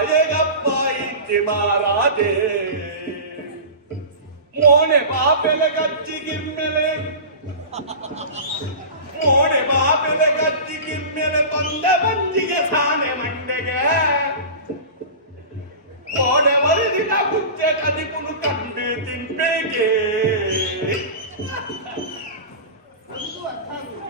ತಾಯಗಪ್ಪ ಇಂತಿ ಮಾರಾಜೆ ಮೋನೆ ಬಾಪೆಲೆ ಗಚ್ಚಿಗಿಮ್ಮೆಲೆ ಮೋನೆ ಬಾಪೆಲೆ ಗಚ್ಚಿಗಿಮ್ಮೆಲೆ ತೊಂದ ಬಂಜಿಗೆ ಸಾನೆ ಮಂಡೆಗೆ ಮೋನೆ ಮರಿದಿನ ಗುಚ್ಚೆ ಕದಿಪುನು ಕಂಡು ತಿಂಪೇಗೆ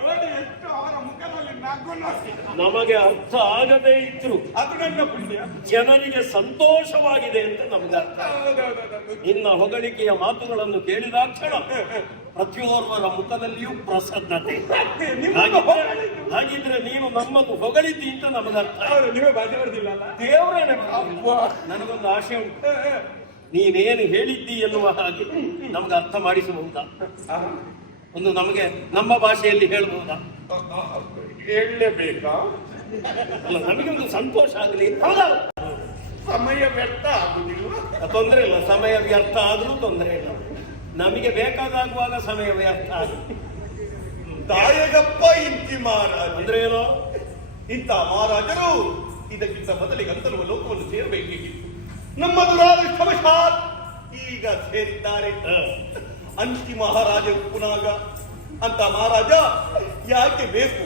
ನೋಡಿ ಎಷ್ಟು ಅವರ ಮುಖದಲ್ಲಿ ನಗು ನೋಡಿ ನಮಗೆ ಅರ್ಥ ಆಗದೇ ಇದ್ರು ಅದು ನನ್ನ ಪುಣ್ಯ. ಜನರಿಗೆ ಸಂತೋಷವಾಗಿದೆ ಅಂತ ನಮ್ಗೆ ಅರ್ಥ. ನಿನ್ನ ಹೊಗಳಿಕೆಯ ಮಾತುಗಳನ್ನು ಕೇಳಿದಾಕ್ಷಣ ಪ್ರತಿಯೋರ್ವರ ಮುಖದಲ್ಲಿಯೂ ಪ್ರಸನ್ನತೆ. ಹಾಗಿದ್ರೆ ನೀನು ನಮ್ಮನ್ನು ಹೊಗಳಿದ್ದಿ ಅಂತ ನಮಗರ್ಥ. ನೀವೇ ಭಾಷೆ ಬರುದಿಲ್ಲ ದೇವರೇ ನನಗೊಂದು ಆಶೆ ಉಂಟು. ನೀನೇನು ಹೇಳಿದ್ದಿ ಎನ್ನುವ ಹಾಗೆ ನಮ್ಗೆ ಅರ್ಥ ಮಾಡಿಸಬಹುದಾ? ಒಂದು ನಮಗೆ ನಮ್ಮ ಭಾಷೆಯಲ್ಲಿ ಹೇಳಬಹುದಾ? ಹೇಳಲೇಬೇಕಾ? ಅಲ್ಲ, ನಮಗೊಂದು ಸಂತೋಷ ಆಗಲಿ. ಸಮಯ ವ್ಯರ್ಥ ಆಗುದಿಲ್ಲ. ತೊಂದರೆ ಇಲ್ಲ, ಸಮಯ ವ್ಯರ್ಥ ಆದ್ರೂ ತೊಂದರೆ ಇಲ್ಲ. ನಮಗೆ ಬೇಕಾದಾಗುವಾಗ ಸಮಯ ವ್ಯರ್ಥ ಆಗುತ್ತೆ. ತಾಯಗಪ್ಪ ಇಂತಿ ಮಹಾರಾಜ ಅಂದ್ರೆ ಏನೋ, ಇಂಥ ಮಹಾರಾಜರು ಇದಕ್ಕಿಂತ ಮೊದಲಿಗೆ ಅಂತರುವ ಲೋಕವನ್ನು ಸೇರಬೇಕಿತ್ತು. ನಮ್ಮ ದುರಾದೃಷ್ಟವಶಾತ್ ಈಗ ಸೇರಿದ್ದಾರೆ. ಅಂತಿ ಮಹಾರಾಜರು ಪುನಾಗ ಅಂತ ಮಹಾರಾಜ ಯಾಕೆ ಬೇಕು?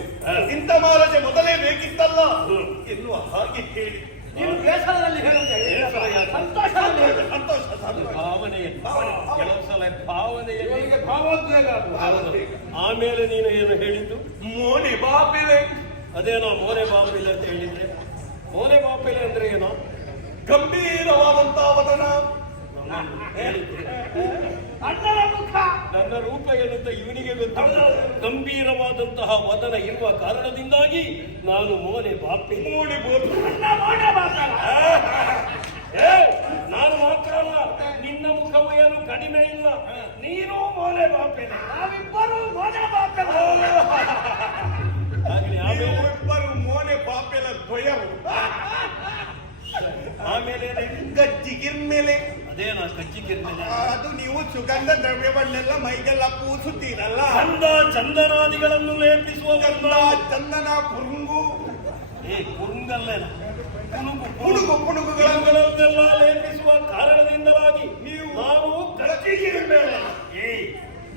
ಇಂಥ ಮಹಾರಾಜ ಮೊದಲೇ ಬೇಕಿತ್ತಲ್ಲ ಎನ್ನುವ ಹಾಗೆ ಹೇಳಿ ಬೇಸರದಲ್ಲಿ ಆಮೇಲೆ ನೀನು ಏನು ಹೇಳಿದ್ದು? ಮೋನೆ ಬಾಪಿಲೆ. ಅದೇನೋ ಮೋನೆ ಬಾಪಿಲೆ ಅಂತ ಹೇಳಿದ್ರೆ? ಮೋನೆ ಬಾಪಿಲೆ ಅಂದ್ರೆ ಏನೋ? ಗಂಭೀರವಾದಂತಹ ವದನ, ಅಣ್ಣನ ಮುಖ. ನನ್ನ ರೂಪ ಏನಂತ ಇವನಿಗೆ ಗೊತ್ತಿಲ್ಲ. ಗಂಭೀರವಾದಂತಹ ವದನ ಇರುವ ಕಾರಣದಿಂದಾಗಿ ನಾನು ಮೋನೆ ಬಾಪಿ. ನಾನು ಮಾತ್ರ ಅಲ್ಲ, ನಿನ್ನ ಮುಖವು ಏನು ಕಡಿಮೆ ಇಲ್ಲ. ನೀನು ಮೋನೆ ಬಾಪೆನೆ, ನಾವಿಬ್ಬರು ಮೋನೆ ಬಾಪೆನ. ಇಬ್ಬರು ಮೋನೆ ಬಾಪೆಲ ದ್ವಯವು. ಆಮೇಲೆ ಗಜ್ಜಿಗಿರ್ಮೇಲೆ ಅದೇನ ಕಜ್ಜಿಗಿರ್ಮೇಲೆ? ಅದು ನೀವು ಸುಗಂಧ ದ್ರವ್ಯವನ್ನೆಲ್ಲ ಮೈಗೆಲ್ಲ ಪೂಸುತ್ತೀರಲ್ಲ. ಗಂಧ ಚಂದನಾದಿಗಳನ್ನು ಲೇಪಿಸುವ ಚಂದನ ಪುರುಂಗು. ಪುರುಂಗಲ್ಲೇನ ಪುಣುಗುಗಳನ್ನೆಲ್ಲ ಲೇಪಿಸುವ ಕಾರಣದಿಂದವಾಗಿ ನಾವು ಕಜ್ಜಿಗಿರ್ಮೇಲೆ.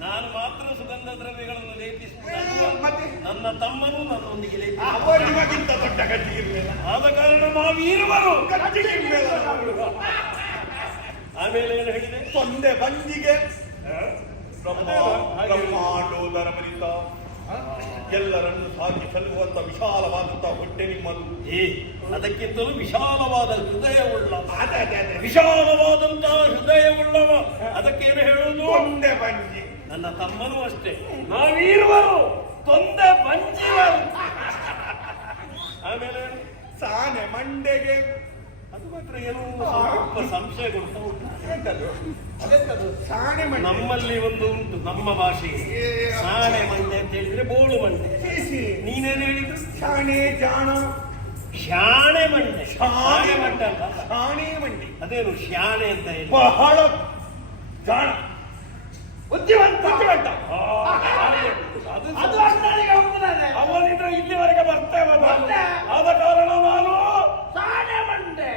ನಾನು ಮಾತ್ರ ಸುಗಂಧ ದ್ರವ್ಯಗಳನ್ನು ಲೇಪಿಸುತ್ತೇನೆ. ನನ್ನ ತಮ್ಮನು ನನ್ನೊಂದಿಗೆ ನಿಮಗಿಂತ ದೊಡ್ಡ ಗಜ್ಜಿಗಿರ್ಮೇಲೆ. ಆದ ಕಾರಣ ನಾವಿರುವರು ಗಜ್ಜಿಗಿರ್ಮೇಲೆ. ಆಮೇಲೆ ಏನು ಹೇಳಿದೆ? ತೊಂದೆ ಬಂದಿಗೆ ಬ್ರಹ್ಮಾಂಡೋದರ ಮನಿತ ಎಲ್ಲರನ್ನು ಸಾಕಿ ಸಲ್ಲುವಂತ ವಿಶಾಲವಾದಂತಹ ಹೊಟ್ಟೆ ನಿಮ್ಮದು. ಅದಕ್ಕಿಂತಲೂ ವಿಶಾಲವಾದ ಹೃದಯವುಳ್ಳ, ವಿಶಾಲವಾದಂತಹ ಹೃದಯವುಳ್ಳವ. ಅದಕ್ಕೇನು ಹೇಳುವುದು? ತೊಂದೆ ಬಂಜಿ. ನನ್ನ ತಮ್ಮನೂ ಅಷ್ಟೇ. ನಾವಿರುವರು ತೊಂದೆ ಬಂಜಿವರು. ಆಮೇಲೆ ಸಾನೆ ಮಂಡೆಗೆ. ಅದು ಮಾತ್ರ ಏನು ಸ್ವಲ್ಪ ಸಂಶಯಗಳು ಉಂಟು. ಸಾಣೆ ಮಂಡೆ ನಮ್ಮಲ್ಲಿ ಒಂದು ಉಂಟು, ನಮ್ಮ ಭಾಷೆಗೆ ಸಾಣೆ ಮಂಡೆ ಅಂತ ಹೇಳಿದ್ರೆ ಬೋಳು ಮಂಡೆ. ನೀನೇನು ಹೇಳಿದ್ರು? ಶಾಣೆ ಜಾಣ. ಶಾಣೆ ಮಂಡೆ. ಶಾಣೆ ಮಂಡೆ ಅಲ್ಲ, ಶಾಣೆ ಮಂಡೆ. ಅದೇನು ಶಾಣೆ ಅಂತ ಹೇಳಿ? ಬಹಳ ಜಾಣ, ಬುದ್ಧಿವಂತ. ಅವನಿದ್ರೆ ಇಲ್ಲಿವರೆಗೆ ಬರ್ತೇವೆ. ಆದ ಕಾರಣ ನಾನು ಶಾಣೆ ಮಂಡೆ.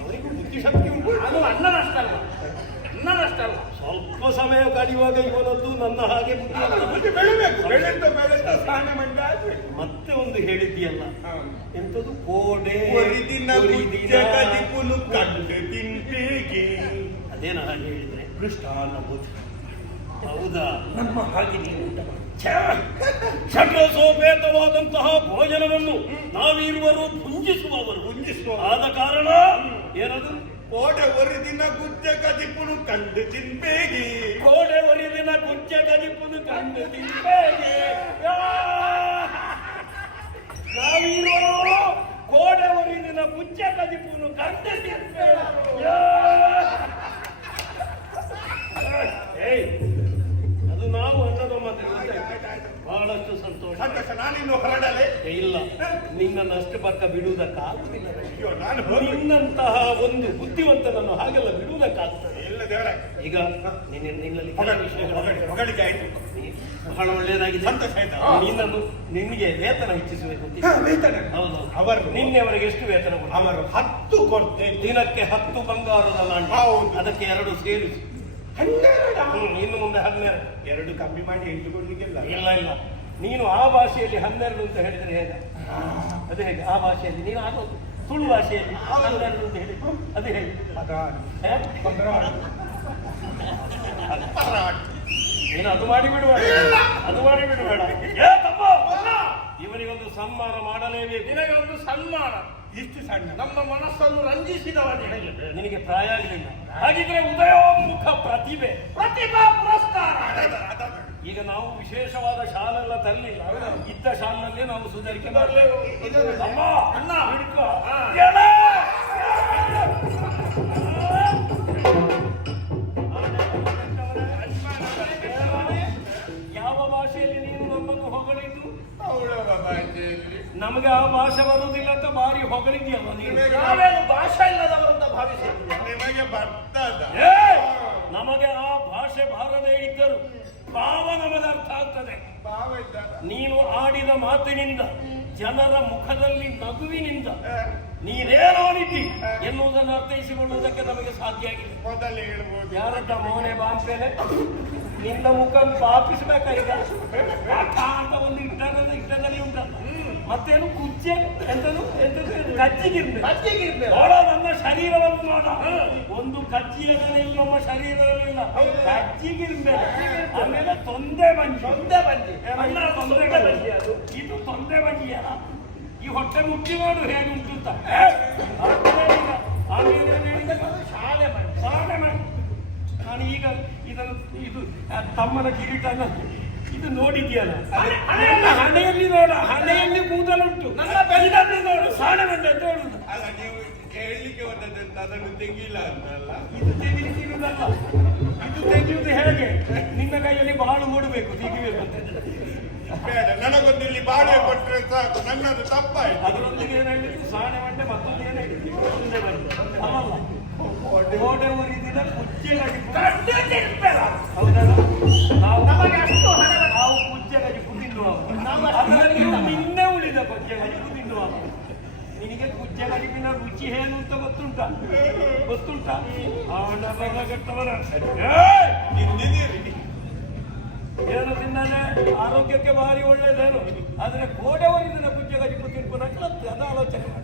ಅವರಿಗೂ ಬುದ್ಧಿಶಕ್ತಿ ಉಂಟು. ಅದು ಅಣ್ಣನಷ್ಟಲ್ಲ. ಸ್ವಲ್ಪ ಸಮಯ ಕಳೆಯುವಾಗ ಇವನದ್ದು ನನ್ನ ಹಾಗೆ ಬುದ್ಧಿ ಬೆಳಿಬೇಕು. ಶಾಣೆ ಮಂಡೆ ಆಗ್ಬೇಕು. ಮತ್ತೆ ಒಂದು ಹೇಳಿದ್ಯಲ್ಲ, ಎಂತದು? ಕೋಡೆ ಕದಿಪುನು ಕಂಡು ತಿಂಪೇಗೆ. ಅದೇನ ಹಾಗೆ ಹೇಳಿದ್ರೆ? ಕೃಷ್ಣ. ಹೌದಾ? ನಮ್ಮ ಹಾಗೆ ನೀವು ಷಡ್ರಸೋಪೇತವಾದಂತಹ ಭೋಜನವನ್ನು ನಾವಿರುವರು ಭುಂಜಿಸುವವರು. ಆದ ಕಾರಣ ಏನದು? ಕೋಡೆ ಒರಿದಿನ ಗುಜ್ಜೆ ಕದಿಪುನು ಕಂಡು ತಿಂಪೇಗಿ. ಕೋಡೆ ಒರಿದಿನ ಗುಜ್ಜೆ ಕದಿಪುನು ಕಂಡು ತಿಂಪೇಗಿ. ನಾವಿರುವರು ಕೋಡೆ ಒರಿದಿನ ಗುಜ್ಜೆ ಕದಿಪುನು ಕಂಡು ತಿಂಪೇಗಿ. ಅದು ನಾವು ಅನ್ನೋದು ಮತ್ತೆ ಬಹಳಷ್ಟು ಸಂತೋಷ. ನಾನಿನ್ನು ಹೊರಡಲೆ ಇಲ್ಲ, ನಿನ್ನನ್ನಷ್ಟು ಪಕ್ಕ ಬಿಡುವುದಕ್ಕಾಗುತ್ತಿಲ್ಲ. ನಿನ್ನಂತಹ ಒಂದು ಬುದ್ಧಿವಂತನನ್ನು ಹಾಗೆಲ್ಲ ಬಿಡುವುದಕ್ಕಾಗ್ತದೆ. ಇಲ್ಲ ದೇವರ. ಈಗ ನಿನ್ನಲ್ಲಿ ಹೊಗಳಿಕೆ ಆಯ್ತು. ಬಹಳ ಒಳ್ಳೆಯದಾಗಿದೆ. ಸಂತೋಷ ಆಯ್ತಾ? ನಿನಗೆ ವೇತನ ಹೆಚ್ಚಿಸಬೇಕು. ವೇತನ ಹೌದು. ಅವರು ನಿನ್ನೆವರೆಗೆ ಎಷ್ಟು ವೇತನ ಕೊಡ್ತಾರೆ? ಅವರು 10 ಕೊಡ್ತೇನೆ. ದಿನಕ್ಕೆ 10 ಬಂಗಾರದ ನಾಣ್ಯ. ಹೌದು. ಅದಕ್ಕೆ 2 ಸೇರಿಸಿ 12. ಇನ್ನು ಮುಂದೆ 12. 2 ಕಮ್ಮಿ ಮಾಡಿ 8 ಕೊಡ್ಲಿಕ್ಕಿಲ್ಲ. ಇಲ್ಲ ನೀನು ಆ ಭಾಷೆಯಲ್ಲಿ 12 ಅಂತ ಹೇಳಿದ್ರೆ ಹೇಗೆ? ಅದು ಹೇಗೆ? ಆ ಭಾಷೆಯಲ್ಲಿ ನೀನು ಆಗೋದು ತುಳು ಭಾಷೆಯಲ್ಲಿ 12 ಅಂತ ಹೇಳಿ ಅದು ಹೇಗೆ? ನೀನು ಅದು ಮಾಡಿ ಬಿಡುವ. ಇವನಿಗೊಂದು ಸನ್ಮಾನ ಮಾಡಲೇಬೇಕು. ನಿನಗೊಂದು ಸನ್ಮಾನ. ಇಷ್ಟು ಸಣ್ಣ ನಮ್ಮ ಮನಸ್ಸನ್ನು ರಂಜಿಸಿದವ ನಿನಗೆ ಪ್ರಾಯ ಆಗಲಿಲ್ಲ. ಹಾಗಿದ್ರೆ ಉದಯೋನ್ಮುಖ ಪ್ರತಿಭಾ ಪುರಸ್ಕಾರ. ಈಗ ನಾವು ವಿಶೇಷವಾದ ಶಾಲೆಲ್ಲ ತರಲಿಲ್ಲ. ಇದ್ದ ಶಾಲೆಯಲ್ಲಿ ನಾವು ಸುಧಾರಿಕೆ ಮಾಡಲೇವು. ಯಾವ ಭಾಷೆಯಲ್ಲಿ ನೀನು ನಮ್ಮನ್ನು ಹೊಗಳಿದ್ದು? ನಮಗೆ ಆ ಭಾಷೆ ಬರುವುದಿಲ್ಲ ಅಂತ ಭಾರಿ ಹೊಗಳಿದ್ಯಲ್ಲ ನೀನು. ನಾವೇನು ಭಾಷೆ ಇಲ್ಲದವರು ಅಂತ ಭಾವಿಸಿದ್ವಿ. ನಿಮಗೆ ಬರ್ತದ? ನಮಗೆ ಆ ಭಾಷೆ ಬಾರದೇ ಇದ್ದರು ಭಾವ ನಮಗೆ ಅರ್ಥ ಆಗ್ತದೆ. ನೀನು ಆಡಿದ ಮಾತಿನಿಂದ, ಜನರ ಮುಖದಲ್ಲಿ ನಗುವಿನಿಂದ ನೀನೇನಾಡಿದ್ದಿ ಎನ್ನುವುದನ್ನು ಅರ್ಥೈಸಿಕೊಳ್ಳುವುದಕ್ಕೆ ನಮಗೆ ಸಾಧ್ಯ ಆಗಿದೆ. ಮೊದಲು ಹೇಳ್ಬೋದು. ಯಾರದ್ದ ಮೋನೆ ಬಾಂಪೇನೆ ನಿನ್ನ ಮುಖ ಪಾಪಿಸ್ಬೇಕ ಈಗ ಅಂತ ಒಂದು ಇಟ್ಟದಲ್ಲಿ ಉಂಟಲ್ಲ. ಮತ್ತೇನು ಕುಚ್ಚೆ ಎಂತದು ಕಚ್ಚಿಗಿರ್ಬೇಕು. ನೋಡ ನನ್ನ ಶರೀರವನ್ನು ನೋಡ. ಒಂದು ಕಚ್ಚಿಯಲ್ಲಿ ನಮ್ಮ ಶರೀರದಲ್ಲಿಲ್ಲ, ಕಚ್ಚಿಗಿರ್ಬೇಕು. ಆಮೇಲೆ ತೊಂದೆ ಬಂಜಿ ಅದು ಇದು ತೊಂದೆ ಬಂಜಿಯಲ್ಲ. ಈ ಹೊಟ್ಟೆ ಮುಟ್ಟಿ ಮಾಡು ಹೇಗೆ ಉಂಟು ಶಾಲೆ ಮಾಡಿ. ನಾನು ಈಗ ಇದು ತಮ್ಮನ ಕಿರೀಟನ ಇದು ನೋಡಿದ್ಯಲ್ಲ. ಹಣೆಯಲ್ಲಿ ನೋಡ, ಹಣೆಯಲ್ಲಿ ಕೂದಲುಂಟು. ನನ್ನ ಬೆಲ್ಲನ್ನು ನೋಡು, ಸಾಣೆ ಬಂದ ಅಂತ ಹೇಳುದು. ಅಲ್ಲ, ನೀವು ಹೇಳಲಿಕ್ಕೆ ಹೋದದ್ದು ಅದನ್ನು ತೆಗಿಲ್ಲ ಅಂತಲ್ಲ. ಇದು ತೆಗಿಲಿಕ್ಕಿರುವುದಲ್ಲ. ಇದು ತೆಗೆಯುವುದು ಹೇಗೆ? ನಿನ್ನ ಕೈಯಲ್ಲಿ ಬಾಳು ಮೂಡಬೇಕು, ತೆಗಿಬೇಕು ಅಂತ. ಬೇಡ, ನನಗೊಂದು ಇಲ್ಲಿ ಬಾಳೆ ಕೊಟ್ಟರೆ ಸಾಕು, ನನ್ನದು ತಪ್ಪಾಯ್ತು. ಅದರೊಂದಿಗೆ ಏನು ಹೇಳಿದ್ರು? ಸಾಣೆ ಮಂಡೆ ಮತ್ತೊಂದು ಏನು ಹೇಳಿದ್ರು? ಮುಂದೆ ಬರ್ತದೆ ಅಲ್ಲಲ್ಲ. ಗೋಡೆ ಊರಿದಿನ ಕುಚ್ಚೆಗಾಗಿ ನಾವು ಕುಚ್ಚೆಗಾಗಿ ಕುದಿನ್ನುವ. ನಿನ್ನೆ ಉಳಿದ ಕುಚ್ಚೆಗಾಗಿ ಕುದಿನ್ನುವ. ನಿನಗೆ ಕುಚ್ಚೆಗಾಗಿನ ರುಚಿ ಏನು ಅಂತ ಗೊತ್ತುಂಟಾ? ಆಣಬಗಟ್ಟವರ ಏನು ತಿನ್ನದೆ ಆರೋಗ್ಯಕ್ಕೆ ಭಾರಿ ಒಳ್ಳೆಯದೇನು. ಆದ್ರೆ ಗೋಡೆ ಊರಿದಿನ ಕುಚ್ಚೆಗಾಗಿ ಕುದಿನ್ಪು ನಕ್ಲತ್ತೆ. ಅದು ಆಲೋಚನೆ ಮಾಡಿ.